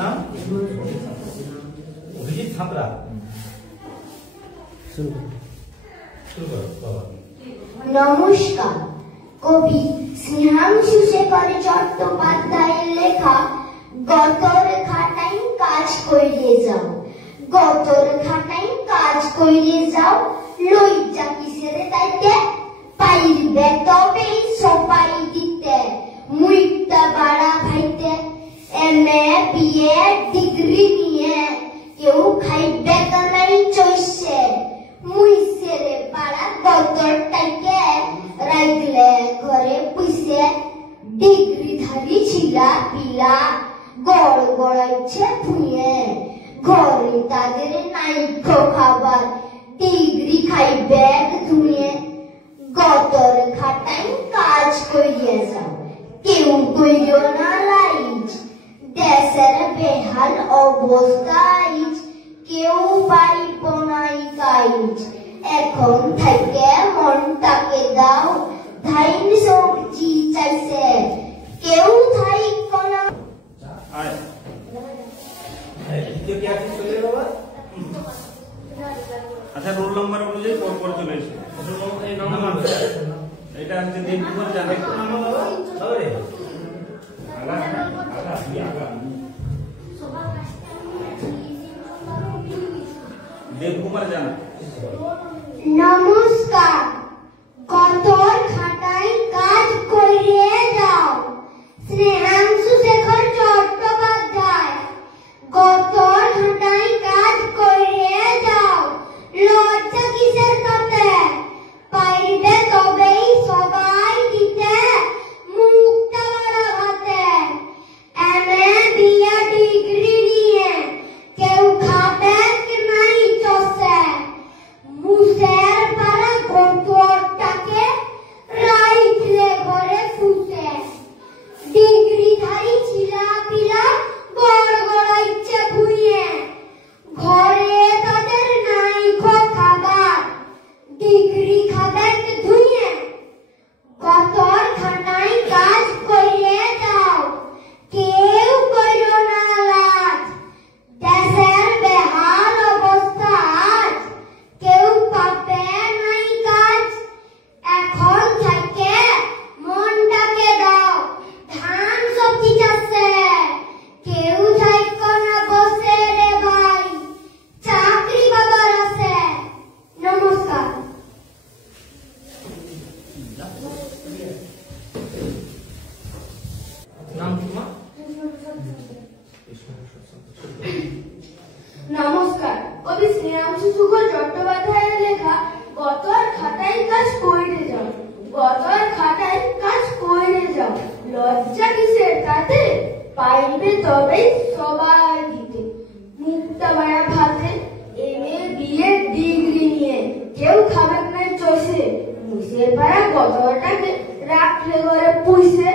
নাম অভিজিৎ ছাপরা। শুরু করো বাবা। নমস্কার। কবি স্নেহাংশু শেখর চট্টোপাধ্যায়ের লেখা গতর খাটাই কাজ কইরে যাও, গতর খাটাই কাজ কইরে যাও, লইজা কিসের তাইতে পাইবে তবে সবাই দিতে, মুইটা বাড়া ভাইতে এমএ বিএ ডিগ্রি নিয়ে কেউ খাইবে নাই চইছে, মুই সেরে পাড়া গতরটাকে রাইগলে ঘরে পুইছে, ডিগ্রিধারী ছিলা পিলা গড় গড়াইছে ভুঁয়ে, ঘরে তাদের নাইকো খাবার ডিগ্রি খাইবে ধুয়ে, গতর খাটাই কাজ করিয়ে যাও, কেউ কইও না লাইজ, দেশের বেহাল অবস্থায় কেউ পাইব নাই কাইজ, এখন থেকে মনটাকে দাও, ধাইন সবজি চাইছে কেউ থাইক না। আচ্ছা, রোল নাম্বার অনুযায়ী পর চলে এসে এটা হচ্ছে দেবকুমার জানা। দেবকুমার জানা। নমস্কার। গতর খাটাই কাজ করিয়ে যাও, স্নেহাংশু শেখর চট্টোপাধ্যায়। গতর খাটাই কাজ করিয়ে যাও, লজ্জা কিসের তাতে পাইবে তবেই সবাই দিতে, মুখটা বড় হাতে এমএ বিএ ডিগ্রি নিয়ে কেউ খাবে নাই চষে, মুসের পাড়া গতরটাকে রাইখলে ঘরে ফুসে, ডিগ্রিধারী ছিলা পিলা গড় গড়াইছে ভুঁয়ে, ঘরে তাদের নাইকো খাবার ডিগ্রি খাবে ধুয়ে, গতর খাটাই কাজ করিয়ে যাও, কেউ কইরো না লাজ, দেশের বেহাল অবস্থা আজ কেউ পাবে নাই কাজ, এখন থেকে মনটাকে দাও, ধান সবজি চাষে কেউ থাইক না বসে রে ভাই, চাকরি বাবার আছে। নমস্কার। নাম তোমার? নমস্কার। কবি স্নেহাংশু শেখর চট্টোপাধ্যায়ের লেখা গতর খাটাই কাজ কইরে যাও, গতর খাটাই কাজ কইরে যাও, লজ্জা কিসের তাতে পাইবে তবেই সবাই দিতে, মুখটা বাড়া ভাতে এমএ বিএ ডিগ্রি নিয়ে কেউ খাবে নাই চষে, মুসের পাড়া গতরটাকে রাখলে ঘরে পুইছে,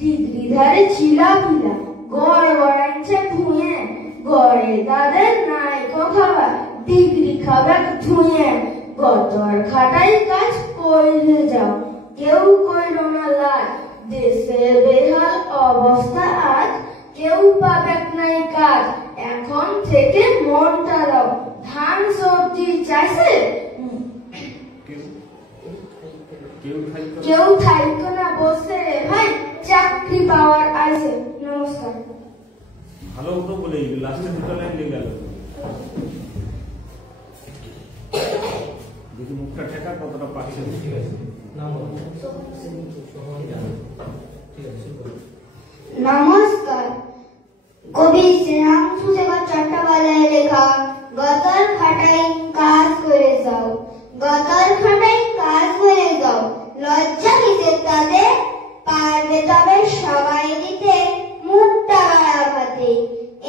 ডিগ্রিধারী ছিলা পিলা গড় গড়াইছে ভুঁয়ে, ঘরে তাদের নাইকো খাবার ডিগ্রি খাবে ধুয়ে, গতর খাটাই কাজ কইরে যাও, কেউ কইরো না লাজ, দেশের বেহাল অবস্থা আজ কেউ পাবে নাই কাজ, এখন থেকে মনটা দাও, ধান সবজি চাষে কেউ থাইক না বসে রে ভাই, চাকরি পাওয়ার আছে। নমস্কার। ভালো তো বলে লাস্টে দুটো লাইন লিখে গেল, দেখি মুখটা ঠেকা কতটা পাচ্ছে। ঠিক আছে, নাম বলো। ঠিক আছে, শুরু করো। নমস্কার। কবি স্নেহাংশু শেখর চট্টোপাধ্যায়ের লেখা গতর খাটাই কাজ করে যাও, গতর খাটাই কাজ করে যাও, লজ্জা কিসের তাদের পারবে তবে সবাই দিতে, মুখটা বাড়া ভাতে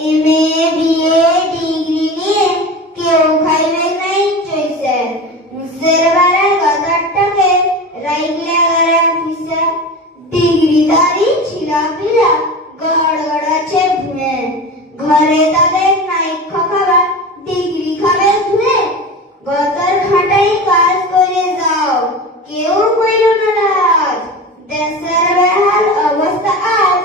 এমএ বিএ ডিগ্রি নিয়ে কেউ খাইবে নাই চইছে, মুসের বাড়া গতরটাকে রাইগলে ঘরে ফুসে, ডিগ্রিধারী ছিলা পিলা গড় গড়াচ্ছে ভুঁয়ে, ঘরে তাদের নাইকো খাবার ডিগ্রি খাবে ধুয়ে, গতর খাটাই কাজ করে যাও, কেউ কইরো না লাজ, দেশের বেহাল অবস্থা আজ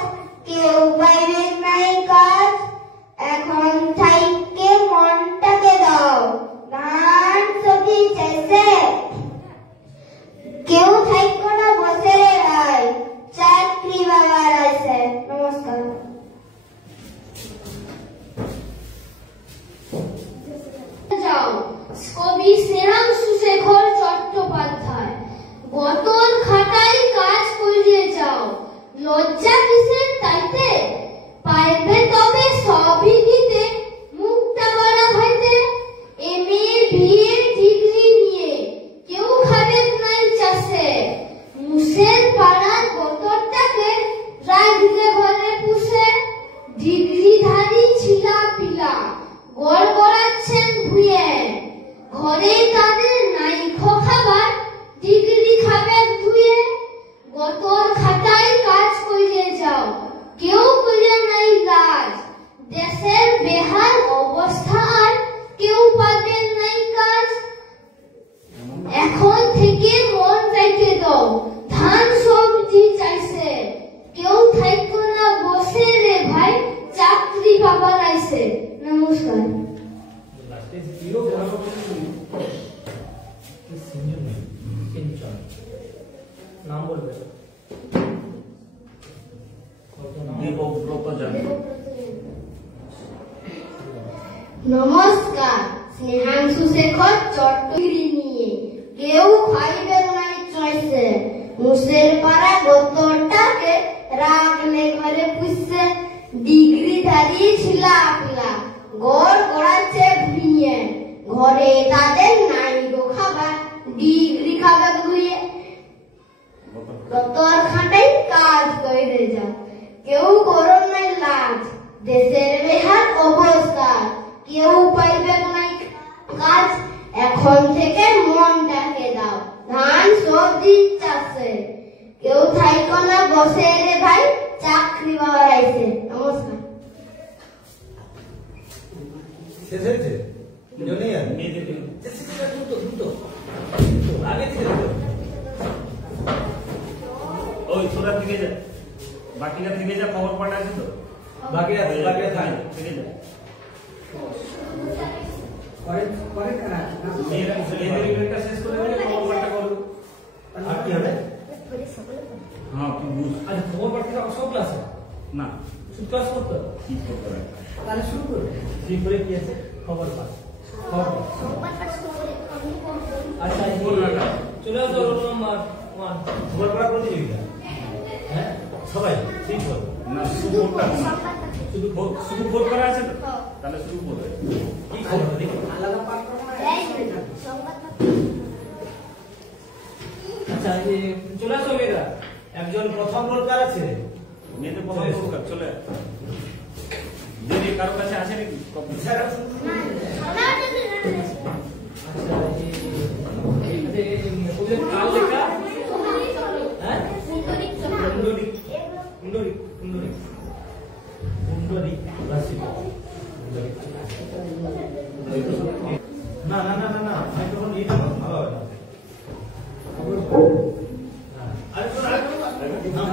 বলবে দেবব্রত জানে। নমস্কার, স্নেহাংশু শেখর চট্টগ্রাম নিয়ে কেউ খাইবে নাই চয়েছে মুসের পাড়া গোতরটাকে রাখলে ঘরে পুষছে ডিগ্রি দাঁড়িয়ে ছিলা আপলা গড় গড়াচ্ছে ভুইয়ে ঘরে তাদের নাই গো খাবার ডিগ্রি খাবে ধুয়ে গতর খাটাই কাজ করে যাও কেউ করন নাই লাজ দেশের বেহাল অবস্থা কেউ পাইবে নাই কাজ এখন থেকে মনটাকে দাও ধান সবজি চাষে কেউ থাইকো না বসে রে ভাই চাকরি বাড়াইছে নমস্কার শেষ হয়েছে জনেই আর মেয়েদের দুটো আগে থেকে ওই ছোটা থেকে যা, বাকিটা থেকে যা, খবর পাঠাচ্ছে তো বাকি আছে থাকে থেকে যা। মেয়েরা মেয়েদের ইভেন্টটা শেষ করে দিলে খবর পাঠা করবে। আর কি হবে হ্যাঁ, তুই বুঝ। আজ খবর পাঠতে সব ক্লাসে না, শুধু ক্লাস করতে হবে। কি করতে হবে? তাহলে শুরু করবে শ্রীপুরে কি আছে খবর পাঠ খবর পাঠ। আচ্ছা এই চলে আসো রোল নাম্বার 1 খবর পড়া প্রতিযোগিতা হ্যাঁ সবাই ঠিক করো না, শুধু ভোটটা না। শুধু ভোট করা আছে তো? তাহলে শুধু করবে। কি খবর দেখি আলাদা পাঠ করো না আচ্ছা এই চলে আসো মেয়েরা একজন প্রথম পুরস্কার আছে মেয়েদের প্রথম পুরস্কার চলে আয়। যদি কারো কাছে আসে নাকি কপি? আচ্ছা এই কাল লেখা হ্যাঁ পুন্ডরিক পুন্ডরিক পুন্ডরিক পুন্ডরিক রাশি না না না না না মাইক্রোফোন এই না ভালো হবে না আরেকটু নাম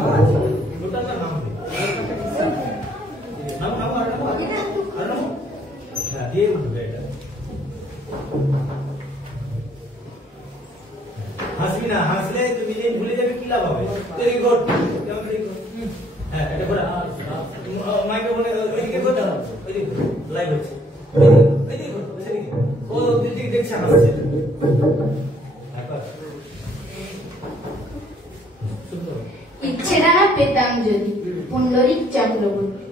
টোটালটা নাম দিই নাম নাম আর নাম হ্যাঁ দিয়ে উঠবে এটা হাসবি না হাসলে তুমি যে ভুলে যাবে কি লাভ হবে ভেরি গুড হ্যাঁ এটা করে মাইক্রোফোনে ওইদিকে করে দাও ওইদিকে লাইভ হচ্ছে ওইদিকে সেদিকে ও দিদি দেখছে হাসছে ইচ্ছেটা না পেতাম যদি পুন্ডরিক চক্রবর্তী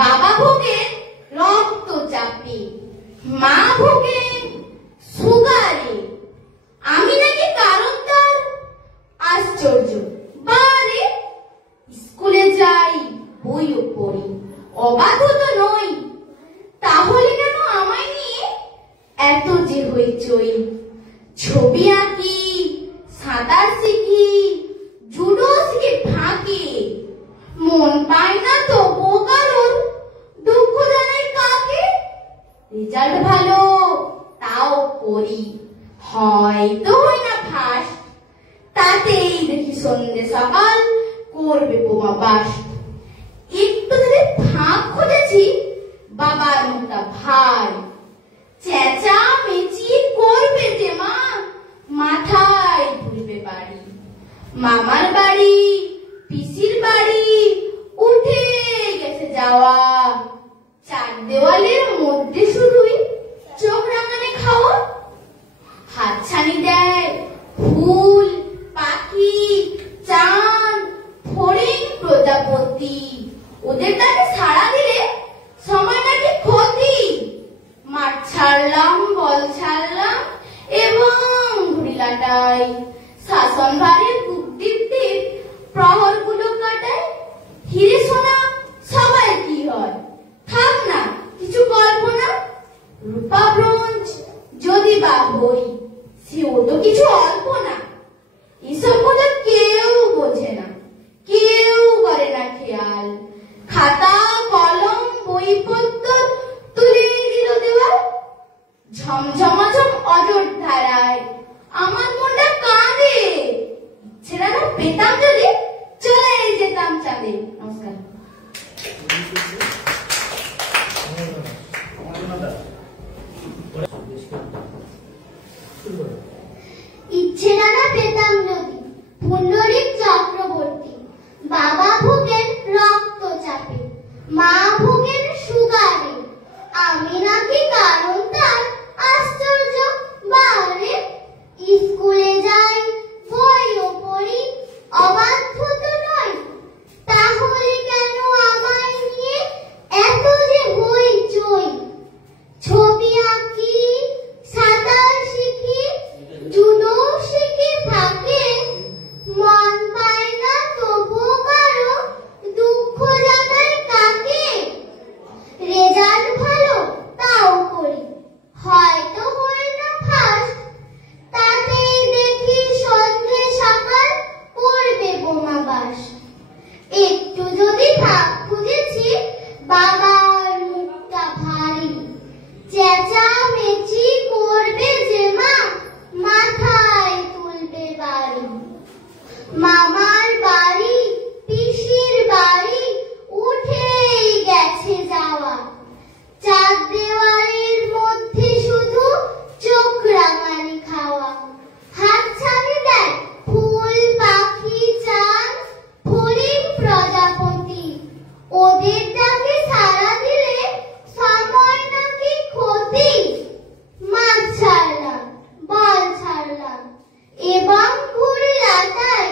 বাবা ভোগের রক্ত চাপে মা ভোগের সুগারে আমি নাকি কারণ তার আশ্চর্য বারে স্কুলে যাই বইও পড়ি অবাক তো নই তাহলে কেন আমায় নিয়ে এত যে হইচই ছবি আঁকি সাঁতার শিখি জুডো শিখে ফাঁকি মন পায় না তো কারণ দুঃখ জানাই কাকে রেজাল্ট ভালো তাও করি হয়তো হয় না ফাঁস তাতেই দেখি সন্ধ্যে সকাল করবে বোমা বাস একটু ধরে ফাঁক খুঁজেছি বাবার মুখটা ভাই চেঁচা মেচি করবে যে মা মাথায় ঘুরবে বাড়ি মামার বাড়ি পিসির বাড়ি উঠে গেছে যাওয়া চার দেওয়ালের মধ্যে শুধুই চোখ রাঙানে খাওয়া হাতছানি দেয় ফুল পাখি চাঁদ ফড়িং প্রজাপতি ওদের কাছে সাড়া দিলে সময় নাকি ক্ষতি মাঠ ছাড়লাম বল ছাড়লাম এবং ঘুরিলাটাই শাসন ভারী বুদ্ধির প্রহর গুলো কাটায় হিরে সোনা সবাই কি হয় থাক না কিছু কল্পনা রূপা ব্রোঞ্জ যদি বা হই সেও তো কিছু অল্প না এসব কথা কেউ বোঝে না কেউ করে না খেয়াল খাতা কলম বইপত্র তুলে দিল দেওয়াল ঝমঝমাঝম অযোধ্যারায় আমার মনটা কাঁদে ছেড়া না পেতাম যদি চলে যেতাম চাঁদে নমস্কার ইচ্ছে না পেতাম যদি পুন্ডরিক চক্র মা ভোগের সুগারে, আমি নাকি কারণ তার আশ্চর্য। বারে স্কুলে যাই, বইও পড়ি, অবাধ্য তো নয়, তাহলে কেন আমায় নিয়ে এত যে হইচই? ছবি আঁকি, সাঁতার শিখি, জুডো শিখে থাকে, মন পায় না তবুও কারো দুঃখ জানায় কাকে? রেজাল্ট ভালো তাও করি, হয়তো হই না ফার্স্ট, তাতেই দেখি সন্ধে সকাল করবে বোমা বাস। একটু যদি ভাব খুঁজেছি, বাবার মুখটা ভারী, চেঁচামেচি করবে যে মা, মাথায় তুলবে বাড়ি। মামার বাড়ি, পিসির বাড়ি, উঠেই গেছে যাওয়া, চার দেওয়ালের মধ্যে শুধু চোখ রাঙানি খাওয়া। হাতছানি দেয় ফুল, পাখি, চাঁদ, ফড়িং, প্রজাপতি, ওদের ডাকে সাড়া দিলে সময় নাকি ক্ষতি। মাছ ছাড়লাম, বল ছাড়লাম, এবং ঘুরে লাটাই,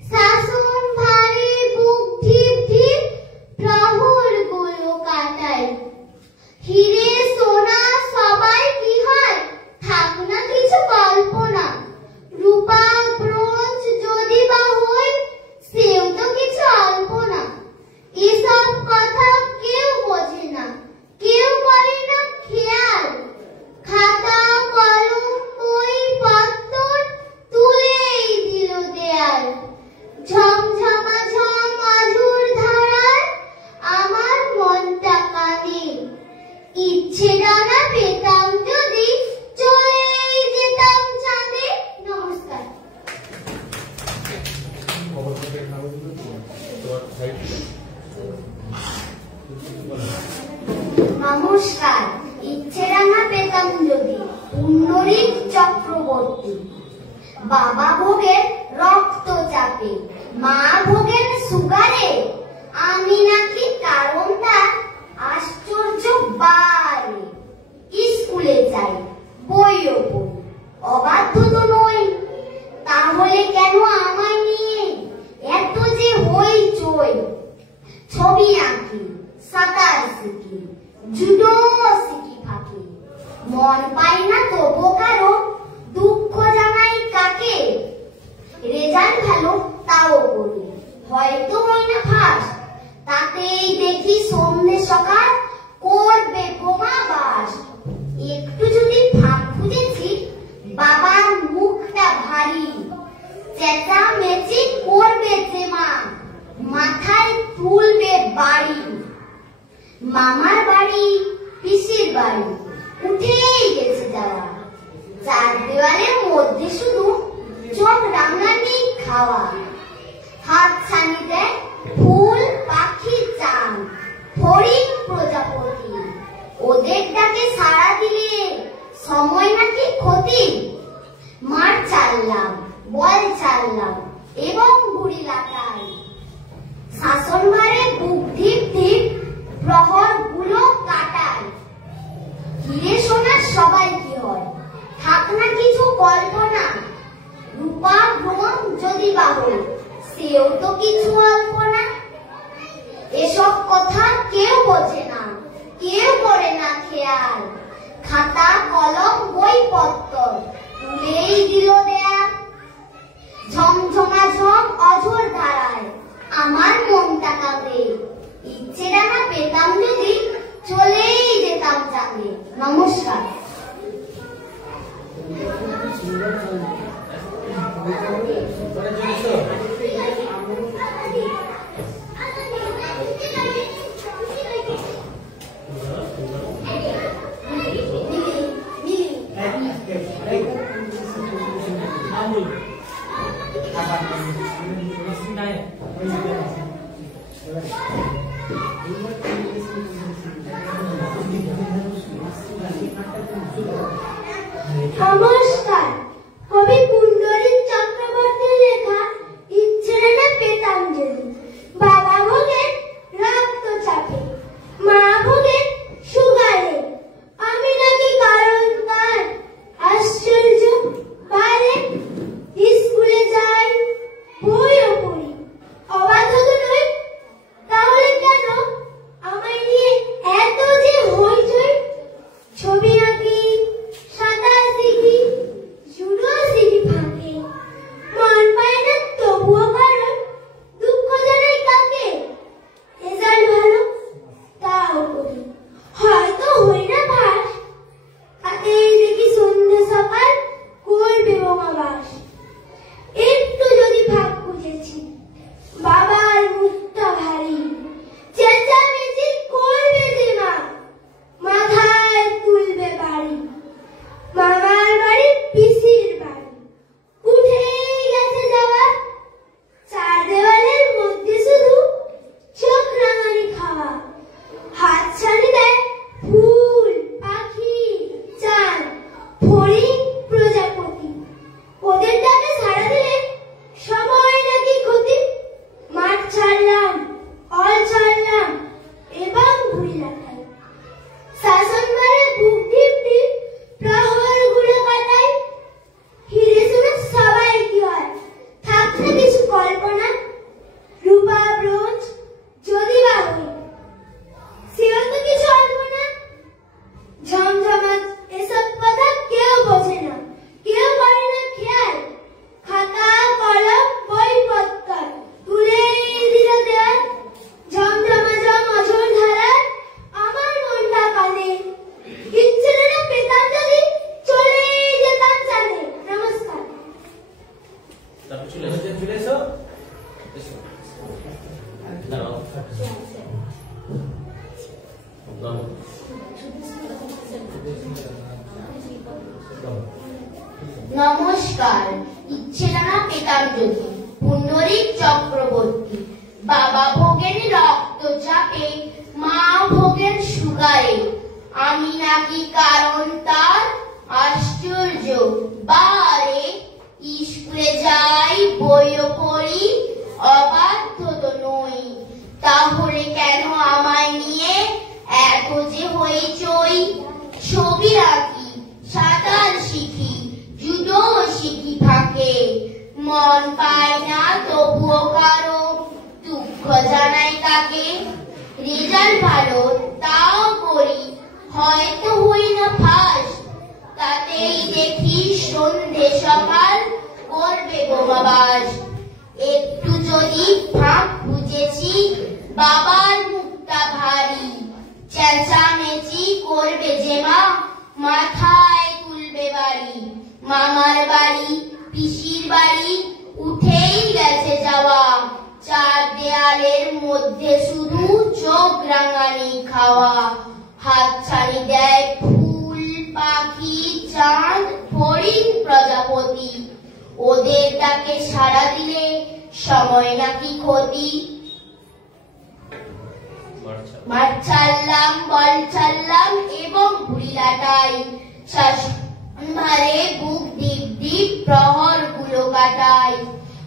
শাসন ভারী, বুক ঢিপ ঢিপ, প্রহর গুলো কাটাই। হিরে সোনা সবাই কি হয়, থাক না কিছু কল্পনা, রূপা ব্রোঞ্জ যদি বা হই, সেও তো কিছু অল্প না। এসব কথা কেউ বোঝে না, কেউ করে না খেয়াল, খাতা কলম বই পত্তর তুলেই দিল দেয়াল। ঝমঝমা ঝম মধুর ধারায় আমার মনটা কাঁদে, ইচ্ছে ডানা পেতাম যদি চলেই যেতাম চাঁদে। নমস্কার। নমস্কার। ইচ্ছে ডানা পেতাম যদি, পুণ্ডরীক চক্রবর্তী। বাবা ভোগের রক্তচাপে, মা ভোগের সুগারে, আমি নাকি কারণ তার আশ্চর্য। বারে স্কুলে যাই, বইও পড়ি, অবাধ্য তো নই, তাহলে কেন আমায় নিয়ে এত যে হইচই? ছবি আঁকি, সাঁতার শিখি, জুডো শিখি ফাঁকি, মন পাই না তবু কারো দুঃখ জানাই কাকে? রেজাল্ট ভালো তাও করি, হয়তো হই না ফার্স্ট, তাতেই দেখি সন্ধে সকাল করবে বোমা বাস। একটু যদি ফাঁক খুঁজেছি, বাবার মুখটা ভারী, চেঁচামেচি করবে যে মা, মাথায় তুলবে বাড়ি। মামার বাড়ি, পিসির বাড়ি, উঠেই গেছে যাওয়া, চার দেওয়ালের মধ্যে শুধু চোখ রাঙানি খাওয়া। হাতছানি দেয় ফুল, পাখি, চাঁদ, ফড়িং, প্রজাপতি, ওদের ডাকে সাড়া দিলে সময় নাকি ক্ষতি। মাঠ ছাড়লাম, বল ছাড়লাম, এবং ঘুরি লাটাই, শাসন ভারে বুক ঢিপ ঢিপ, প্রহর গুলো কাটাই। হিরে সোনা সবাই কি হয়, থাক না কিছু কল্পনা, রূপা ব্রোঞ্জ যদি বা হই, সেও তো কিছু অল্প না। এসব কথা কেউ বোঝে না, কেউ করে না খেয়াল, খাতা কলম বই পত্তর তুলেই দিল দেয়াল। ঝমঝমা ঝম অঝোর ধারায় আমার মনটা কাঁদে, ইচ্ছে ডানা পেতাম যদি চলেই যেতাম চাঁদে। নমস্কার। নমস্কার। কবি পুণ্ডরীক চক্রবর্তীর লেখা ইচ্ছে ডানা পেতাম যদি। বাবা ভোগের রক্তচাপে, নমস্কার। ইচ্ছেডানা পেতাম যদি পুণ্ডরীক চক্রবর্তী। বাবা ভোগেন রক্তচাপে, মা ভোগেন সুগারে। আমি নাকি কারণ তার? আশ্চর্য। বারে স্কুলে যাই, বইও পড়ি, অবাধ্য তো নই। তাহলে কেন আমায় নিয়ে এত যে হইচই? ছবি আঁকি, সাঁতার শিখি, জুডো শিখি ফাঁকে। মন পায় না তবুও কারো, দুঃখ জানাই তাকে। রেজাল্ট ভালো তাও করি, হয়তো হই না ফার্স্ট। তাতেই দেখি সন্ধে সকাল করবে বোমাবাস। একটু যদি ফাঁক বুঝেছি, বাবার মুখটা ভারী। চেঁচামেচি করবে যে মা, মাথায় তুলবে বাড়ি। মামার বাড়ি, পিসির বাড়ি উঠেই গেছে যাওয়া। চার দেয়ালের মধ্যে শুধু চোখ রাঙানি খাওয়া। হাতছানি দেয় ফুল, পাখি, চাঁদ, হরিণ, প্রজাপতি। ওদের ডাকে সাড়া দিলে সময় নাকি ক্ষতি। মাঠ ছাড়লাম, বল ছাড়লাম এবং ঘুড়িলাটাই। শাসনভারে বুক ডিপ ডিপ প্রহর গুলো কাটাই।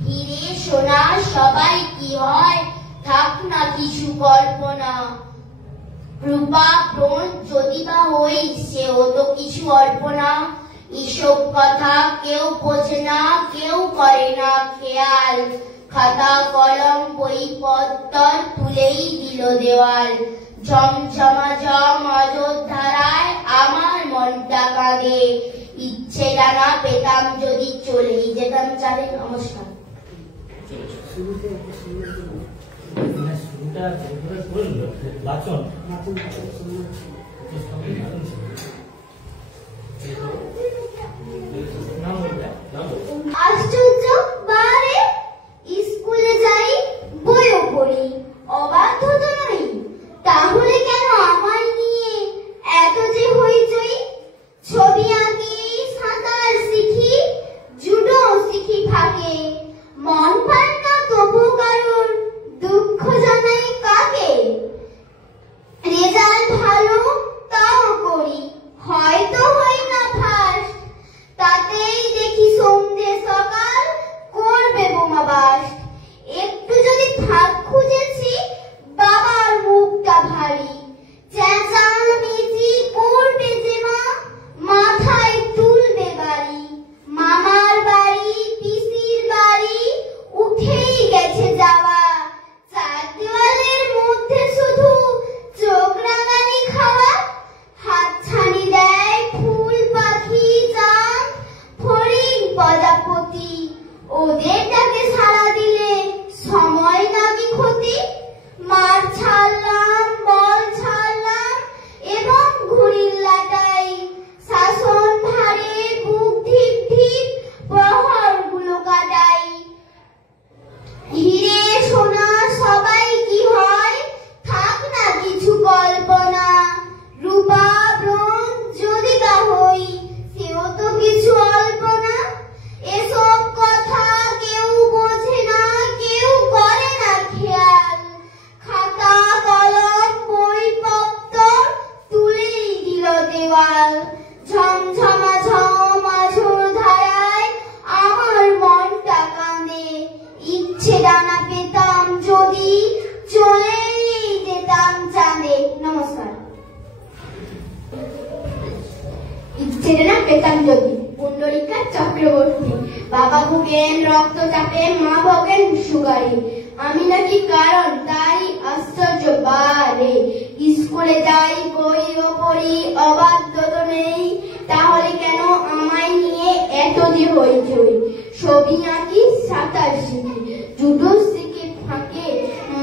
হিরে সোনা সবাই কি হয়, থাক না কিছু কল্পনা। রূপা ব্রণ যদি বা হই, সেও তো কিছু অল্প না। এসব কথা কেউ বোঝে না, কেউ করে না খেয়াল। খাতা কলম বই পত্তর তুলেই দিল দেওয়াল। ঝমঝমা ঝম অযোধ্যারায় আমার মনটা কাঁদে। ইচ্ছে ডানা পেতাম যদি চলেই যেতাম চালে। নমস্কার। আশ্চর্য। বারে স্কুলে যাই, বইও পড়ি, অবাধ্য তো নই। তাহলে কেন আমায় নিয়ে এত যে হইচই? ছবি আঁকি, সাঁতার শিখি, জুডো শিখি ফাঁকে। মন পায় না তবু কারোর, দুঃখ জানাই কাকে? রেজাল্ট ভালো তাও করি, হয়তো হই না ফার্স্ট। তাতেই দেখি সন্ধে সকাল করবে বোমাবাস। একটু যদি ফাঁক খুঁজেছি, বাবার মুখটা ভারী। চেঁচামেচি করবে যে মা, মাথায় তুলবে বাড়ি। মামার বাড়ি, পিসির বাড়ি উঠেই গেছে যাওয়া। চার দেওয়ালের মধ্যে শুধু চোখ রাঙানি খাওয়া। হাতছানি দেয় ফুল, পাখি, চাঁদ, হরিণ, প্রজাপতি। ওদের ডাকে সাড়া দিলে সময় নাকি ক্ষতি। মাঠ ছাড়লাম, বল ছাড়লাম এবং ঘুড়িলাটাই। শাসন ভারে বুক ধিপ ধিপ প্রহর গুলো কাটাই। হিরে সোনা সবাই কি হয়, থাক না কিছু কল্পনা। রূপা ব্রণ যদি বা হই, সেও তো কিছু অল্প না। এসব কথা কেউ বোঝে না, কেউ করে না খেয়াল। খাতা কলম বই পত্তর তুলেই দিল দেওয়াল। ঝমঝমা ঝম আঝোর ধারায় আমার মনটা কাঁদে। ইচ্ছে ডানা পেতাম যদি চলেই যেতাম চাঁদে। নমস্কার। ইচ্ছে ডানা পেতাম যদি পুণ্ডরিকা চক্রবর্তী। বাবা ভোগেন রক্তচাপে, মা ভোগেন সুগারে। আমি নাকি কারণ তাই? আশ্চর্য। বারে স্কুলে যাই, বইও পড়ি, অবাধ্য তো নেই। তাহলে কেন আমায় নিয়ে এত যে হইচই? ছবি আঁকি, সাঁতার শিখি, জুডো শিখি ফাঁকে।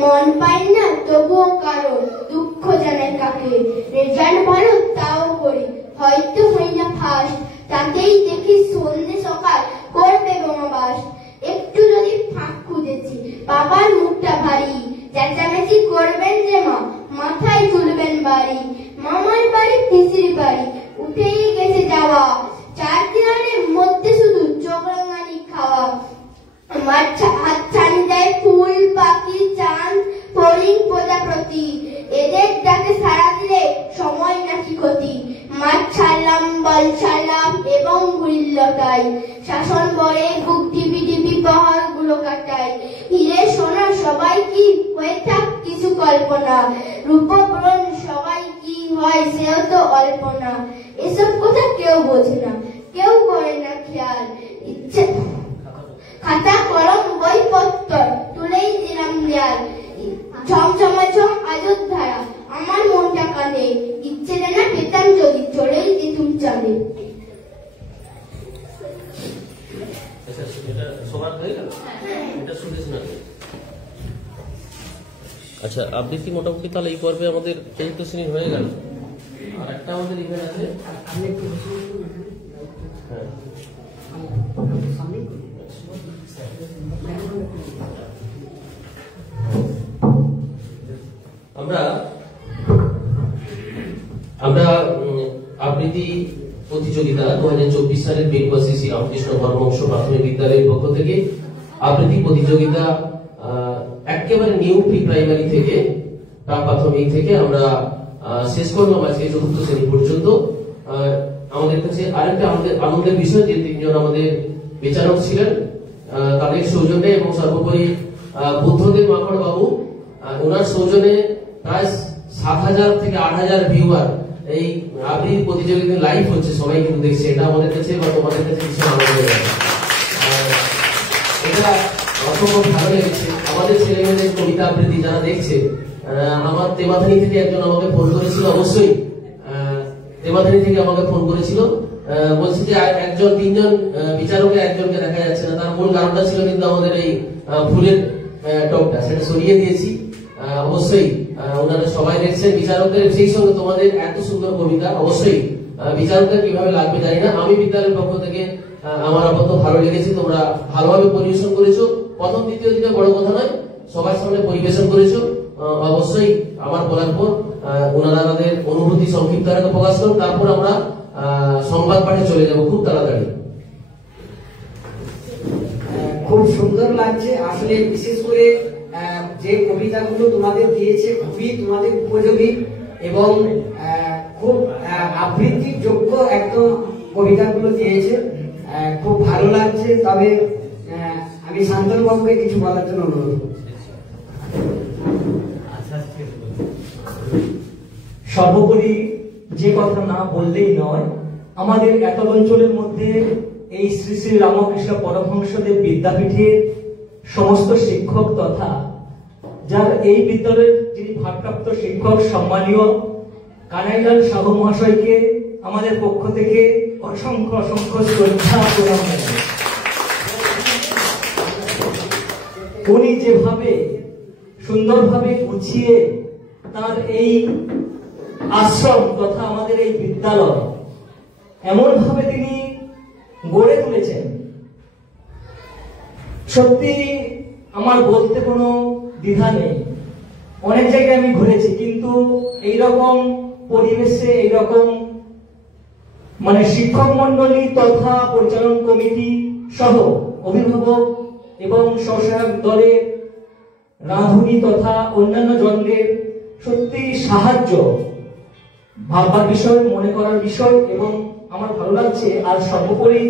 মন পাই না তবুও কারো, দুঃখ জানাই কাকে? রেজাল্ট ভালো তাও করি, হয়তো হই না ফার্স্ট। তাতেই দেখি সন্ধে সকাল করবে বোমাবাস। একটু যদি ফাঁক খুঁজেছি, বাবার মুখটা ভারী। চেঁচামেচি করবেন যে মা, মাথায় তুলবেন বাড়ি। বাড়ি, মামার বাড়ি পিসির বাড়ি, উঠেই গেছে যাওয়া, 4 দেওয়ালের মধ্যে শুধু চোখ রাঙানি খাওয়া। আমার হাত ছানি দেয় ফুল, পাখি, চাঁদ, ফড়িং, প্রজাপতি, এদের ডাকে সাড়া দিলে সময় নাকি ক্ষতি। মাঠ ছাড়লাম, বল ছাড়লাম এবং ঘুড়ির লটাই, শাসন বরে বুক টিপি টিপি পাহাড় গুলো কাটাই। হিরে সোনা সবাই কি হয়ে থাক কিছু কল্পনা, রূপব্রণ সবাই কি হয় সেও তো অল্প না। এসব কথা কেউ বোঝে না, কেউ করে না খেয়াল, ইচ্ছে খাতা কলম বইপত্র তুলেই দিলাম দেয়াল। ঝমঝমাঝম আজব ধারা আমার মনটা কাঁদে, ইচ্ছে না পেতাম যদি চলেই দিতুম চাঁদে। আচ্ছা, আবৃত্তি মোটামুটি তাহলে এই পর্বে আমাদের চতুর্থ শ্রেণী হয়ে গেল। আর একটা আমাদের ইভেন্ট আছে। হ্যাঁ, আমরা আবৃত্তি প্রতিযোগিতা 2024 সালের বেলকুয়া শ্রী রামকৃষ্ণ ধর্মবংশ প্রাথমিক বিদ্যালয়ের পক্ষ থেকে আবৃত্তি প্রতিযোগিতা একেবারে নিউ প্রি প্রাইমারি থেকে প্রাক প্রাথমিক থেকে আমরা শেষ করলাম আজকে চতুর্থ শ্রেণী পর্যন্ত। আমাদের কাছে আরেকটা আনন্দের বিষয় যে 3 জন আমাদের বিচারক ছিলেন, তাদের সৌজন্যে এবং সর্বোপরি বুদ্ধদেব মাকড় বাবু, ওনার সৌজন্যে প্রায় 7,000 থেকে 8,000 ভিউয়ার এই আবৃত্তি প্রতিযোগিতা লাইভ হচ্ছে, সবাই কিন্তু দেখছে। এটা আমাদের কাছে বা তোমাদের কাছে ভীষণ আনন্দ লাগে, এটা অসম্ভব ভালো লেগেছে। আমাদের ছেলেমেয়েদের কবিতা আবৃত্তি যারা দেখছে, আমার তেমাথানি থেকে একজন আমাকে ফোন করেছিল, অবশ্যই তেমাথানি থেকে আমাকে ফোন করেছিল, বলছে যে একজন 3 জন বিচারকের একজনকে দেখা যাচ্ছে না। তার মূল কারণটা ছিল কিন্তু আমাদের এই ফুলের টপটা, সেটা সরিয়ে দিয়েছি। অবশ্যই ওনারা সবাই দেখছেন, বিচারকদের সেই সঙ্গে তোমাদের এত সুন্দর কবিতা, অবশ্যই বিচারকদের কিভাবে লাগবে জানি না। আমি বিদ্যালয়ের পক্ষ থেকে আমার আপাতত ভালো লেগেছে, তোমরা ভালোভাবে পরিবেশন করেছো। প্রথম দ্বিতীয় দিনে বড় কথা নয়, সবার সামনে পরিবেশন করেছো। অবশ্যই আমার বলার পর ওনারা আমাদের অনুভূতি সংক্ষিপ্ত আকারে প্রকাশ করুন, তারপর আমরা সংবাদ পাঠে চলে যাব খুব তাড়াতাড়ি। খুব সুন্দর লাগছে আসলে, বিশেষ করে যে কবিতাগুলো তোমাদের দিয়েছে খুবই তোমাদের উপযোগী এবং খুব আবৃত্তির যোগ্য একদম কবিতাগুলো দিয়েছে, খুব ভালো লাগছে। তবে আমি শান্তনু বাবুকে কিছু বলার জন্য অনুরোধ করছি। সর্বোপরি যে কথা না বললেই নয়, আমাদের এত অঞ্চলের মধ্যে এই শ্রী শ্রী রামকৃষ্ণ পরমহংসদেব বিদ্যাপীঠের সমস্ত শিক্ষক তথা যার এই বিদ্যালয়ের যিনি ভারপ্রাপ্ত শিক্ষক সম্মানীয় কানাইলাল সাহু মহাশয়কে আমাদের পক্ষ থেকে অসংখ্য অসংখ্য শ্রদ্ধা প্রদান জানাই। উনি যেভাবে সুন্দরভাবে গুছিয়ে তার এই আশ্রম তথা আমাদের এই বিদ্যালয় এমন ভাবে তিনি গড়ে তুলেছেন, সত্যি আমার বলতে কোনো দ্বিধা নেই। অনেক জায়গায় আমি ঘুরেছি, কিন্তু এইরকম পরিবেশে এইরকম মানে শিক্ষক মন্ডলী তথা পরিচালন কমিটি সহ অভিভাবক এবং স্বসহায়ক দলের রাঁধুনি তথা অন্যান্য জনদের সত্যি সাহায্য ভাববার বিষয়, মনে করার বিষয় এবং আমার ভালো লাগছে। আর সর্বোপরি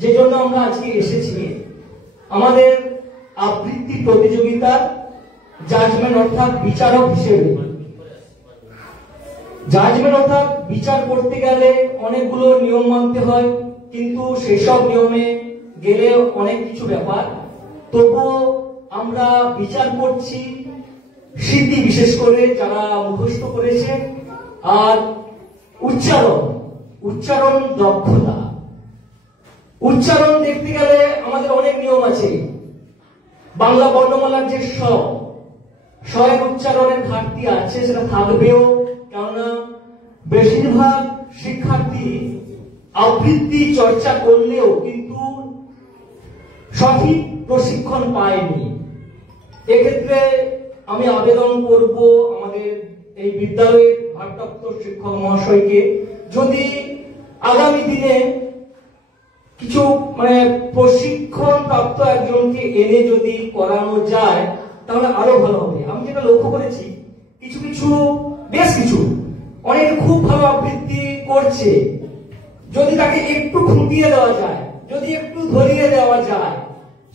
যে জন্য আমরা আজকে এসেছি, আমাদের আবৃত্তি প্রতিযোগিতার জাজমেন্ট অর্থাৎ বিচারক হিসেবে। জাজমেন্ট অর্থাৎ বিচার করতে গেলে অনেকগুলো নিয়ম মানতে হয়, কিন্তু সেসব নিয়মে গেলে অনেক কিছু ব্যাপার। তবুও আমরা বিচার করছি স্মৃতি, বিশেষ করে যারা মুখস্থ করেছে, আর উচ্চারণ দক্ষতা। উচ্চারণ দেখতে গেলে আমাদের অনেক নিয়ম আছে। বাংলা বর্ণমালার যে স্বয়ের উচ্চারণের ঘাটতি আছে, সেটা থাকবেও, কেননা বেশিরভাগ শিক্ষার্থী আবৃত্তি চর্চা করলেও কিন্তু সঠিক প্রশিক্ষণ পায়নি। এক্ষেত্রে আমি আবেদন করব আমাদের এই বিদ্যালয়ের ভারপ্রাপ্ত শিক্ষক মহাশয়কে যদি আগামী দিনে কিছু মানে প্রশিক্ষণ প্রাপ্ত একজনকে এনে যদি করানো যায় তাহলে আরো ভালো হবে। আমি যেটা লক্ষ্য করেছি বেশ কিছু অনেকে খুব ভালো আবৃত্তি করছে, যদি তাকে একটু খুঁটিয়ে দেওয়া যায়, যদি একটু ধরিয়ে দেওয়া যায়,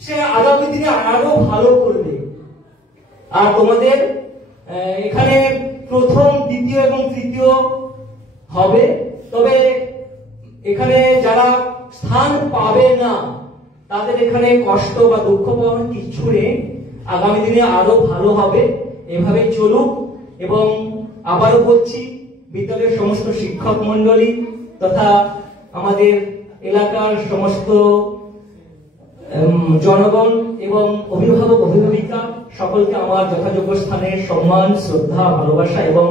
সে আগামী দিনে আরো ভালো করবে। আর তোমাদের এখানে প্রথম, দ্বিতীয় এবং তৃতীয় হবে, তবে এখানে যারা স্থান পাবে না তাদের এখানে কষ্ট বা দুঃখ পাওয়ার কিছু নেই, আগামী দিনে আরো ভালো হবে, এভাবেই চলুক। এবং আবারও বলছি, বিদ্যালয়ের সমস্ত শিক্ষক মন্ডলী তথা আমাদের এলাকার সমস্ত জনগণ এবং অভিভাবক অভিভাবিকা সকলকে আমার যথাযোগ্য স্থানে সম্মান, শ্রদ্ধা, ভালোবাসা এবং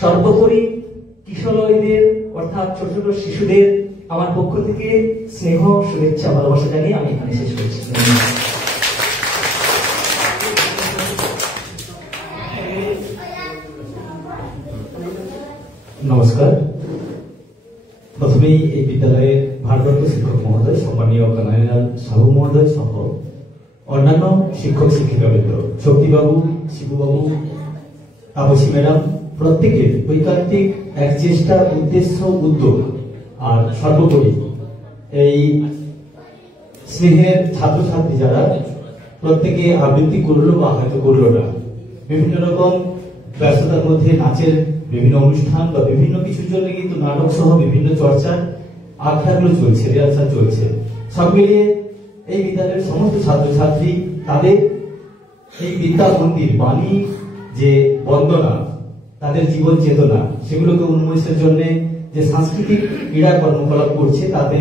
সর্বোপরি কিশোরীদের অর্থাৎ ছোট ছোট শিশুদের আমার পক্ষ থেকে স্নেহ, শুভেচ্ছা, ভালোবাসা জানিয়ে আমি এখানে শেষ করছি। নমস্কার। প্রথমেই এই বিদ্যালয়ের ভারপ্রাপ্ত শিক্ষক মহোদয়, সম্মানীয় কানাইলাল সাহু মহোদয় সহ অন্যান্য শিক্ষক শিক্ষিকাবৃন্দ, শক্তিবাবু, শিবুবাবু, তাপসী ম্যাডাম, প্রত্যেকের ঐকান্তিক এক চেষ্টা, উদ্দেশ্য, উদ্যোগ আর সর্বোপরি এই স্নেহের ছাত্রছাত্রী যারা প্রত্যেকে আবৃত্তি করলো বা হয়তো করলো না, বিভিন্ন রকম ব্যস্ততার মধ্যে নাচের বিভিন্ন অনুষ্ঠান বা বিভিন্ন কিছুর জন্য কিন্তু নাটক সহ বিভিন্ন চর্চার আখড়াগুলো চলছে, রিহার্সাল চলছে। সব মিলিয়ে এই বিদ্যালয়ের সমস্ত ছাত্রছাত্রী তাদের এই বিদ্যা মন্দির বাণী যে বন্দনা, তাদের জীবন চেতনা, সেগুলোকে উন্মোচনের জন্য যে সাংস্কৃতিক ক্রীড়া কর্মকলাপ করছে, তাতে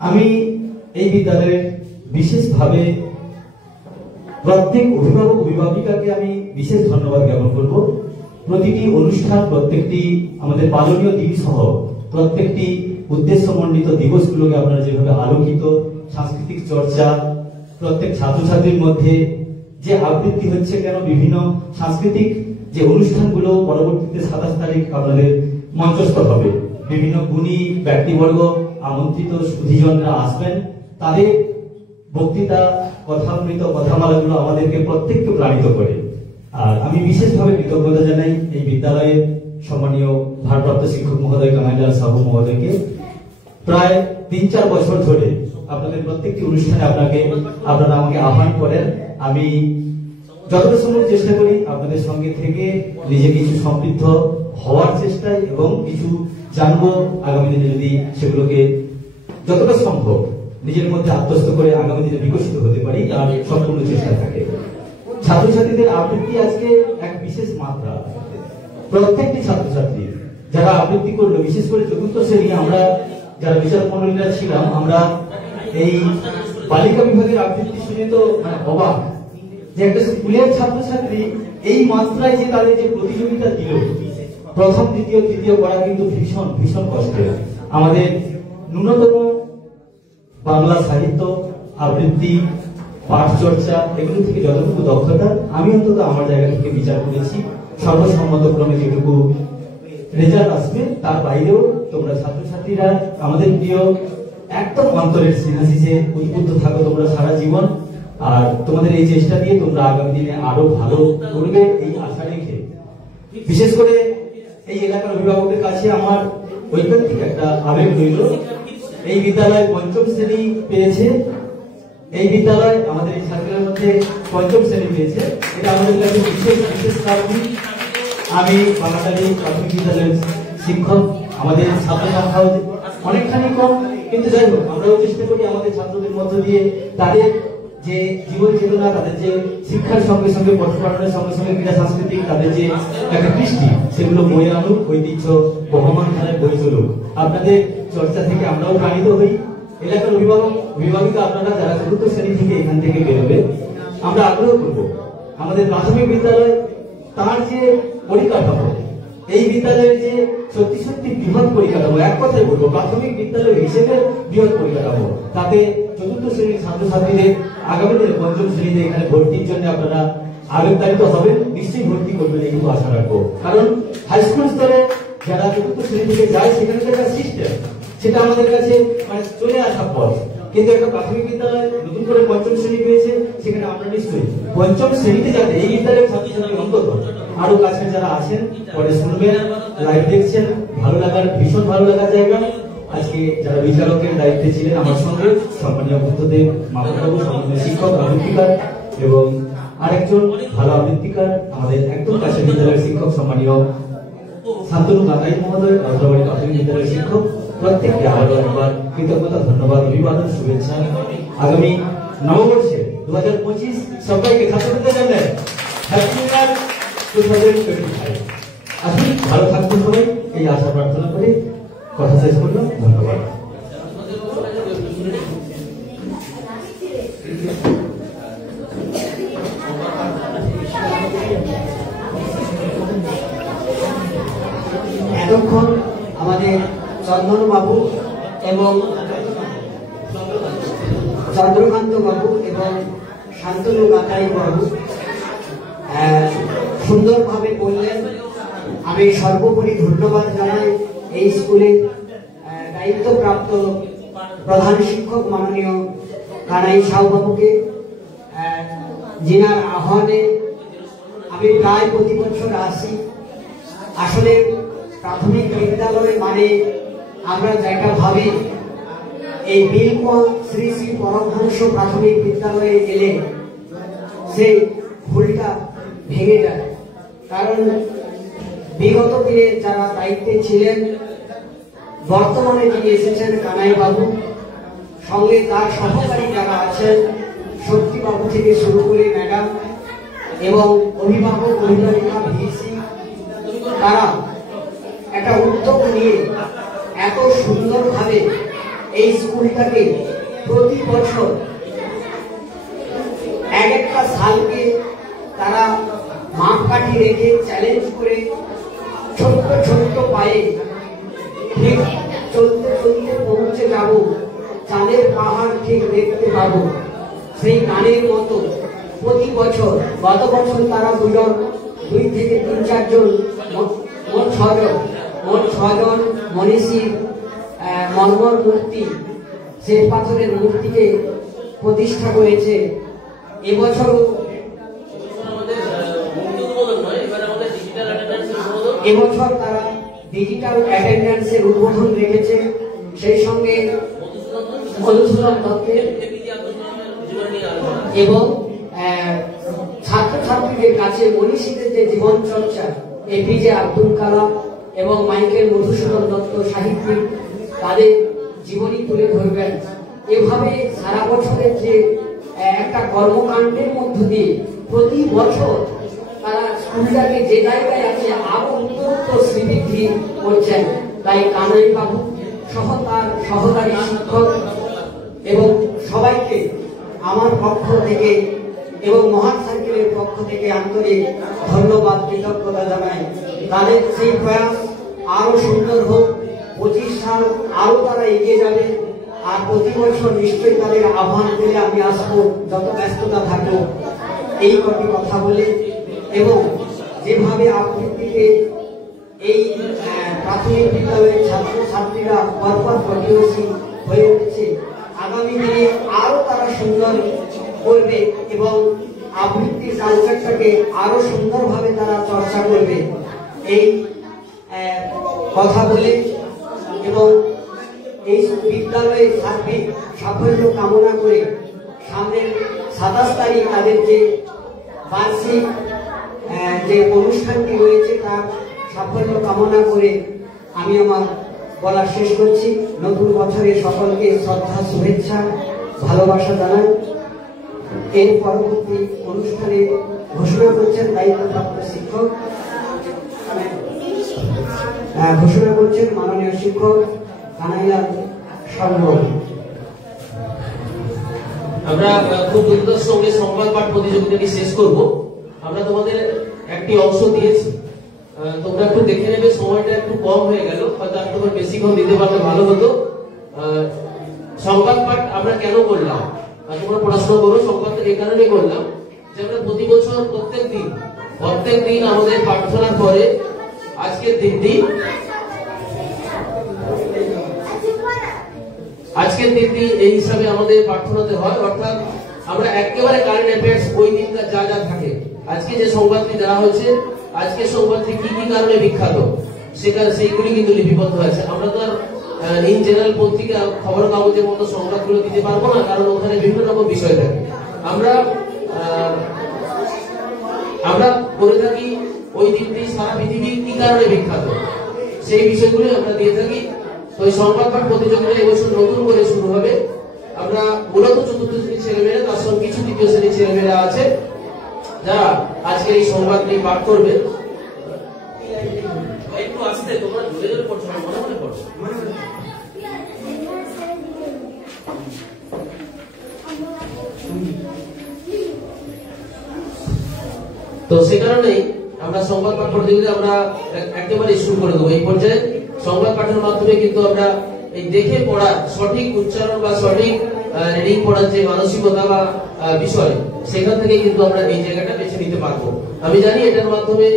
আমি এই বিদ্যালয়ের বিশেষভাবে প্রত্যেক অভিভাবক অভিভাবিকাকে আমি বিশেষ ধন্যবাদ জ্ঞাপন করব। প্রতিটি অনুষ্ঠান, প্রত্যেকটি আমাদের পালনীয় দিন সহ প্রত্যেকটি উদ্দেশ্যমণ্ডিত দিবসগুলোকে আপনারা যেভাবে আলোকিত, সাংস্কৃতিক চর্চা, প্রত্যেক ছাত্রছাত্রীর মধ্যে যে আবৃত্তি হচ্ছে, কেন বিভিন্ন সাংস্কৃতিক যে অনুষ্ঠানগুলো পরবর্তীতে 27 তারিখ আপনাদের মঞ্চস্থ হবে, বিভিন্ন গুণী ব্যক্তিবর্গ, আমন্ত্রিত সুধীজনরা আসবেন, তাদের বক্তৃতা, কথামৃত, কথামালাগুলো আমাদেরকে প্রত্যেককে প্রাণিত করে। আর আমি বিশেষভাবে কৃতজ্ঞতা জানাই এই বিদ্যালয়ের সম্মানীয় ভারপ্রাপ্ত শিক্ষক মহোদয় কানাইলাল সাহু মহোদয়কে। প্রায় 3-4 বছর ধরে আপনাদের প্রত্যেকটি অনুষ্ঠানে আপনারা আমাকে আহ্বান করেন। আমি যতটা সম্ভব চেষ্টা করি আপনাদের সঙ্গে থেকে নিজে কিছু সমৃদ্ধ হওয়ার চেষ্টায় এবং কিছু জানবো, আগামী দিনে যদি সেগুলোকে যতটা সম্ভব নিজের মধ্যে আত্মস্থ করে আগামী দিনে বিকশিত হতে পারি, তার সম্পূর্ণ চেষ্টা থাকে। ছাত্রছাত্রীদের আবৃত্তি আজকে এক বিশেষ মাত্রা। প্রত্যেকটি ছাত্রছাত্রী যারা আবৃত্তি করলো, বিশেষ করে 4th শ্রেণী, আমরা যারা বিচারক মন্ডলীরা ছিলাম, আমরা এই বালিকা বিভাগের আবৃত্তি শুনে তো মানে অবাক যে একটা স্কুলের ছাত্রছাত্রী এই মাত্রায় যে তাদের যে প্রতিযোগিতা দিল, প্রথম, দ্বিতীয়, তৃতীয় করা কিন্তু ভীষণ ভীষণ কষ্টের। আমাদের ন্যূনতম বাংলা সাহিত্য, আবৃত্তি, পাঠ চর্চা, এগুলো থেকে যতটুকু দক্ষতা আমি অন্তত আমার জায়গা থেকে বিচার করেছি, সর্বসম্মতক্রমে যেটুকু রেজাল্ট আসবে, তার বাইরেও তোমরা ছাত্রছাত্রীরা আমাদের প্রিয়, একদম অন্তরের সিনাসিসে উদ্বুদ্ধ থাকো তোমরা সারা জীবন। আর তোমাদের এই চেষ্টা দিয়ে তোমরা আগামী দিনে আরো ভালো করবে এই আশা রেখে, বিশেষ করে এই এলাকার অভিভাবকদের কাছে আমার ঐকান্তিক একটা আবেগ রইল। এই বিদ্যালয় 5ম শ্রেণী পেয়েছে, এই বিদ্যালয় আমাদের এই সার্কেলের মধ্যে 5ম শ্রেণী পেয়েছে, এটা আমাদের কাছে বিশেষ কারণ। আমি বাঙালি প্রাথমিক বিদ্যালয়ের শিক্ষক, আমাদের ছাত্র সংখ্যাও অনেকখানি কম, কিন্তু যাই হোক আমরাও চেষ্টা করি আমাদের ছাত্রদের মধ্য দিয়ে তাদের যে জীবন চেতনা, তাদের যে শিক্ষার সঙ্গে সঙ্গে পঠন-পাঠনের সঙ্গে সঙ্গে ক্রীড়া সাংস্কৃতিক তাদের যে একটা কৃষ্টি, সেগুলো বয়ে আনুক, ঐতিহ্য বহমান ধারায় বয়ে চলুক। আপনাদের চর্চা থেকে আমরাও প্রাণিত হই। এলাকার অভিভাবিকা আপনারা যারা 4th শ্রেণী থেকে এখান থেকে বেরোবে, আমরা আগ্রহ করব আমাদের প্রাথমিক বিদ্যালয় তার যে পরিকাঠামো, এই বিদ্যালয়ের যে সত্যি সত্যি বৃহৎ পরিকাঠামো, এক কথায় বলবো প্রাথমিক বিদ্যালয় হিসেবে বৃহৎ পরিকাঠামো, তাতে 4th শ্রেণীর ছাত্রছাত্রীদের আগামী দিনে 5ম শ্রেণীতে এখানে ভর্তির জন্য আপনারা আবেগতাড়িত হবেন, নিশ্চয়ই ভর্তি করবেন এইটুকু আশা রাখবো। কারণ হাই স্কুল স্তরে যারা চতুর্থ শ্রেণী থেকে যায় সেখানে তো একটা সিস্টেম, সেটা আমাদের কাছে মানে চলে আসা পথ। কিন্তু একটা প্রাথমিক বিদ্যালয় নতুন করে পঞ্চম শ্রেণী পেয়েছে, সেখানে আমরা নিশ্চয়ই পঞ্চম শ্রেণীতে যাতে এই বিদ্যালয়ের ছাত্রছাত্রী অন্তত আরো কাছে যারা আছেন পরে শুনবেন, লাইভ দেখছেন, ভালো লাগার ভীষণ ভালো লাগার জায়গা। আজকে যারা বিচারকের দায়িত্বে ছিলেন আমার সঙ্গে সম্মানীয় বুদ্ধদেব মামুনবাবু, সম্মানীয় শিক্ষক আবৃত্তিকার, এবং আরেকজন ভালো আবৃত্তিকার আমাদের একদম কাছে বিদ্যালয়ের শিক্ষক সম্মানীয় শান্তনু কাকাই মহোদয়, রাজবাড়ি প্রাথমিক বিদ্যালয়ের শিক্ষক, প্রত্যেককে আবারও একবার কৃতজ্ঞতা, ধন্যবাদ, অভিবাদন, শুভেচ্ছা। আগামী নববর্ষে 2025 সবাইকে ছাত্রদের জন্য হ্যাপি নিউ ইয়ার 2025। আসুন ভালো থাকবেন সবাই, এই আশা প্রার্থনা করে কথা শেষ করলাম। ধন্যবাদ। এতক্ষণ আমাদের চন্দন বাবু এবং চন্দ্রকান্ত বাবু এবং শান্তনু কাকাই বাবু সুন্দরভাবে বললেন। আমি সর্বোপরি ধন্যবাদ জানাই এই স্কুলের দায়িত্বপ্রাপ্ত প্রধান শিক্ষক মাননীয় কানাই সাউ বাবুকে, যিনার আহ্বানে আমি প্রায় প্রতি বছর আসি। আসলে প্রাথমিক বিদ্যালয় মানে আমরা যেটা ভাবি, এই বিল্প শ্রী শ্রী পরমহংস প্রাথমিক বিদ্যালয়ে এলে সেই ভুলটা ভেঙে যায়। কারণ বিগত দিনে যারা দায়িত্বে ছিলেন, বর্তমানে যিনি এসেছেন কানাই বাবু, সঙ্গে তার সহকারী যারা আছেন শক্তিবাবু থেকে শুরু করে ম্যাডাম এবং অভিভাবক অভিভাবিকা ভিসি, তারা একটা উদ্যোগ নিয়ে এত সুন্দরভাবে এই স্কুলটাকে প্রতি বছর এক একটা সালকে তারা মাপকাঠি রেখে চ্যালেঞ্জ করে ছোট্ট ছোট্ট পায়ে ঠিক চলতে চলতে পৌঁছে যাব, চাঁদের পাহাড় ঠিক দেখতে পাবো, সেই গানের মতো প্রতি বছর। গত বছর তারা দুই থেকে 3-4 জন, মোট 6 জন মনীষীর মর্মর মূর্তি, শ্বেত পাথরের মূর্তিকে প্রতিষ্ঠা করেছে। এবছরও এবছর তারা ডিজিটাল অ্যাটেন্ডেন্সের উদ্বোধন রেখেছে, সেই সঙ্গে মধুসূদন দত্তের এবং ছাত্রছাত্রীদের কাছে মনীষীদের যে জীবন চর্চা, এপিজে আব্দুল কালাম এবং মাইকেল মধুসূদন দত্ত সাহিত্যিক, তাদের জীবনী তুলে ধরবেন। এভাবে সারা বছরের যে একটা কর্মকাণ্ডের মধ্য দিয়ে প্রতি বছর তারা স্কুলটাকে যে জায়গায় আছে আরো উন্নত শ্রীবৃদ্ধি করছেন। তাই কানাই বাবু সহ তার সহকারী শিক্ষক এবং সবাইকে আমার পক্ষ থেকে এবং মহান সার্কেলের পক্ষ থেকে আন্তরিক ধন্যবাদ, কৃতজ্ঞতা জানাই। তাদের সেই প্রয়াস আরো সুন্দর হোক, 25 সাল আরো তারা এগিয়ে যাবে। আর প্রতি বছর নিশ্চয়ই তাদের আহ্বান পেলে আমি আসবো, যত ব্যস্ততা থাকবো। এই কটি কথা বলে এবং যেভাবে আবৃত্তিকে এই প্রাথমিক বিদ্যালয়ের ছাত্রছাত্রীরা পরপর প্রতিবেশী হয়ে উঠেছে, আগামী দিনে আরো তারা সুন্দর করবে এবং আবৃত্তির কালচারটাকে আরো সুন্দরভাবে তারা চর্চা করবে। এই কথা বলে এবং এই বিদ্যালয়ের সার্বিক সাফল্য কামনা করে সামনের 27 তারিখ তাদের যে বার্ষিক যে অনুষ্ঠানটি রয়েছে তার সাফল্য কামনা করে আমি আমার বলা শেষ করছি। নতুন বছরে সকলকে শ্রদ্ধা, শুভেচ্ছা, ভালোবাসা জানাই। এর পরবর্তী অনুষ্ঠানে ঘোষণা করছেন দায়িত্বপ্রাপ্ত শিক্ষক, ঘোষণা করছেন মাননীয় শিক্ষক কানাইলাল সাউ। আমরা খুব দ্রুততার সঙ্গে সংবাদ পাঠ প্রতিযোগিতাটি শেষ করব। আমরা তোমাদের একটি অংশ দিয়েছি, তোমরা একটু দেখে নেবে, সময়টা একটু কম হয়ে গেল, হয়তো একটু বেশিক্ষণ দিতে পারলে ভালো হতো। সংবাদ পাঠ আমরা কেন করলাম, তোমরা পড়াশোনা করো, সংবাদটা এই কারণে করলাম যে আমরা প্রতি বছর প্রত্যেক দিন আমাদের প্রার্থনা করে আজকের দিনটি এই হিসাবে আমাদের প্রার্থনাতে হয়, অর্থাৎ আমরা একেবারে কারেন্ট অ্যাফেয়ার্স ওই দিনকার যা যা থাকে, আজকে যে সংবাদটি দেওয়া হয়েছে, আজকে সংবাদটি কি কি কারণে বিখ্যাত সেইগুলি কিন্তু লিপিবদ্ধ আছে। আমরা তো আর ইন জেনারেল পত্রিকা খবর কাগজের মতো সংবাদগুলো দিতে পারবো না, কারণ ওখানে বিভিন্ন রকম বিষয় থাকে। আমরা করে থাকি ওই দিনটি সারা পৃথিবী কি কারণে বিখ্যাত সেই বিষয়গুলো আমরা দিয়ে থাকি। তো এই সংবাদ পাঠ প্রতিযোগিতা এবছর নতুন করে শুরু হবে। আমরা মূলত চতুর্থ শ্রেণীর ছেলেমেয়েরা, তার সঙ্গে কিছু তৃতীয় শ্রেণীর ছেলেমেয়েরা আছে যারা আজকে এই সংবাদটি পাঠ করবে। একটু আসতে তোমরা জোরে জোরে পড়ছো, মনে মনে পড়ছো। তো সে কারণেই আমরা সংবাদ পাঠ প্রতিযোগিতা আমরা একেবারে শুরু করে দেবো। এই পর্যায়ে সংবাদ পাঠের মাধ্যমে কিন্তু আমরা এই দেখে পড়া, সঠিক উচ্চারণ বা সঠিক রিডিং পড়ার যে মানসিকতা বা বিষয়, সেখান থেকে কিন্তু আমরা এই জায়গাটা বেছে নিতে পারবো। আমি জানি এটার মাধ্যমে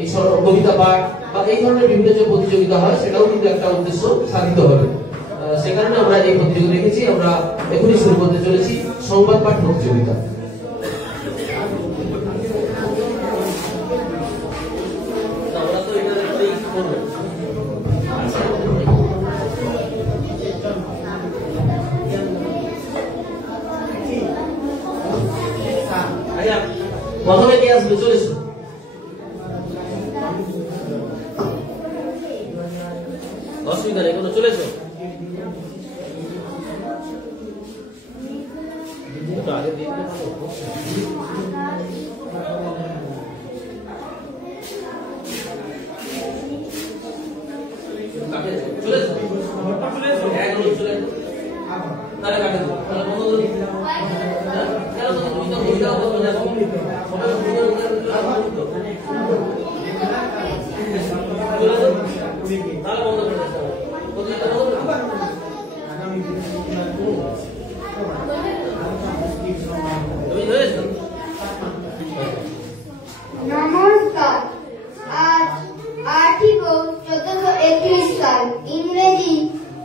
এই কবিতা পাঠ বা এই ধরনের বিভিন্ন যে প্রতিযোগিতা হয় সেটাও কিন্তু একটা উদ্দেশ্য সাধিত হবে। সে কারণে আমরা এই প্রতিযোগিতা রেখেছি। আমরা এখনই শুরু করতে চলেছি সংবাদ পাঠ প্রতিযোগিতা। প্রথমে কে আসবে? চলে এসো। অসুবিধা নেই, কোনো চলে এসো। আগে দিয়ে চলে এসো, চলে এসো। তাহলে কাটে দেবো, তাহলে বন্ধ করে দিই। কেন তো তুমি তো বুঝতে পারবে না। নমস্কার। আজ 8ই পৌষ 1431 সাল, ইংরেজি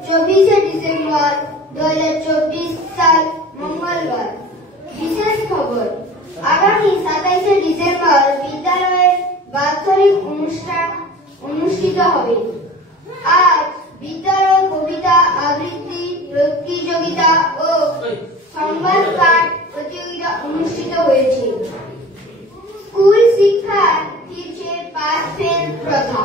24শে ডিসেম্বর 2024 সাল, মঙ্গলবার। বিশেষ খবর, আগামী 27শে ডিসেম্বর বিদ্যালয়ের বাৎসরিক অনুষ্ঠান অনুষ্ঠিত হবে। আজ বিদ্যালয় কবিতা আবৃত্তি প্রতিযোগিতা ও সংবাদ পাঠ প্রতিযোগিতা অনুষ্ঠিত হয়েছে। স্কুল শিক্ষার ফিরছে পাস ফেল প্রথা।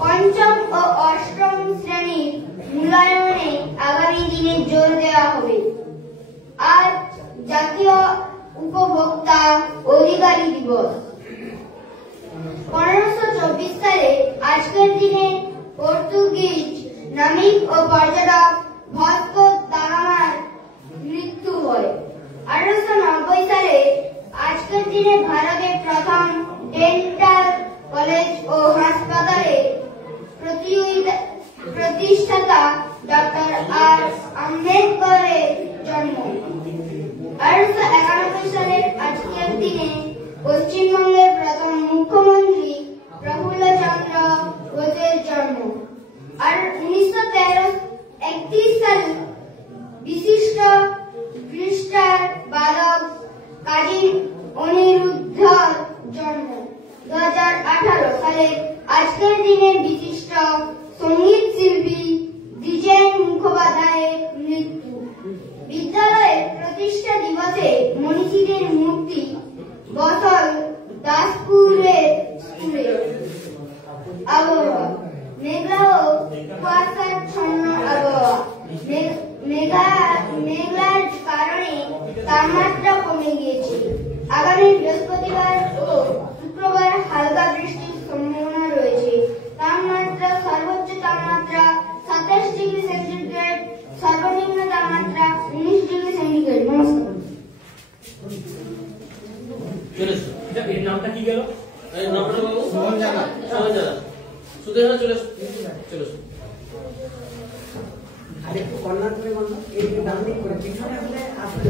পঞ্চম ও অষ্টম শ্রেণীর মূল্যায়নে আগামী দিনে জোর দেওয়া হবে। আজ জাতীয় উপভোক্তা অধিকারী দিবস। 1524 সালে আজকের দিনে পর্তুগিজ নাবিক ও পর্যটক ভাস্কো দা গামার মৃত্যু হয়। 1890 সালে আজকের দিনে ভারতের প্রথম ডেন্টাল কলেজ ও হাসপাতালে প্রতিষ্ঠাতা ডক্টর আর আম্বেদকরের জন্ম। 1891 সালের আজকের দিনে পশ্চিমবঙ্গের প্রথম মুখ্যমন্ত্রী প্রফুল্ল চন্দ্র ঘোষের জন্ম। আর 1931 সালে বিশিষ্ট খ্রিস্টান বাদক কাজী অনিরুদ্ধর জন্ম। 2018 সালে আজকের দিনে বিশিষ্ট সঙ্গীত শিল্পী দ্বিজেন মুখোপাধ্যায়ের মৃত্যু। বিদ্যালয়ের প্রতিষ্ঠা দিবসে মনীষীদের মূর্তি বসল দাসপুরের স্কুলে। আবহাওয়া, মেঘলা ও কুয়াশাচ্ছন্ন আবহাওয়া। মেঘলার কারণে তাপমাত্রা কমে গিয়েছে। আগামী বৃহস্পতিবার ও শুক্রবার হালকা বৃষ্টির সম্ভাবনা রয়েছে। তাপমাত্রা, সর্বোচ্চ তাপমাত্রা 27 ডিগ্রি সেন্টিগ্রেড, সর্বনিম্ন তাপমাত্রা 19 ডিগ্রি সেন্টিগ্রেড। নমস্কার। এর নামটা কি গেল? নামটা বাবু সময় জানা শুধু চলে চলে আরেকটু কর্নার করে বন্ধ, এই ডান দিক করে পিছনে হলে আসবে।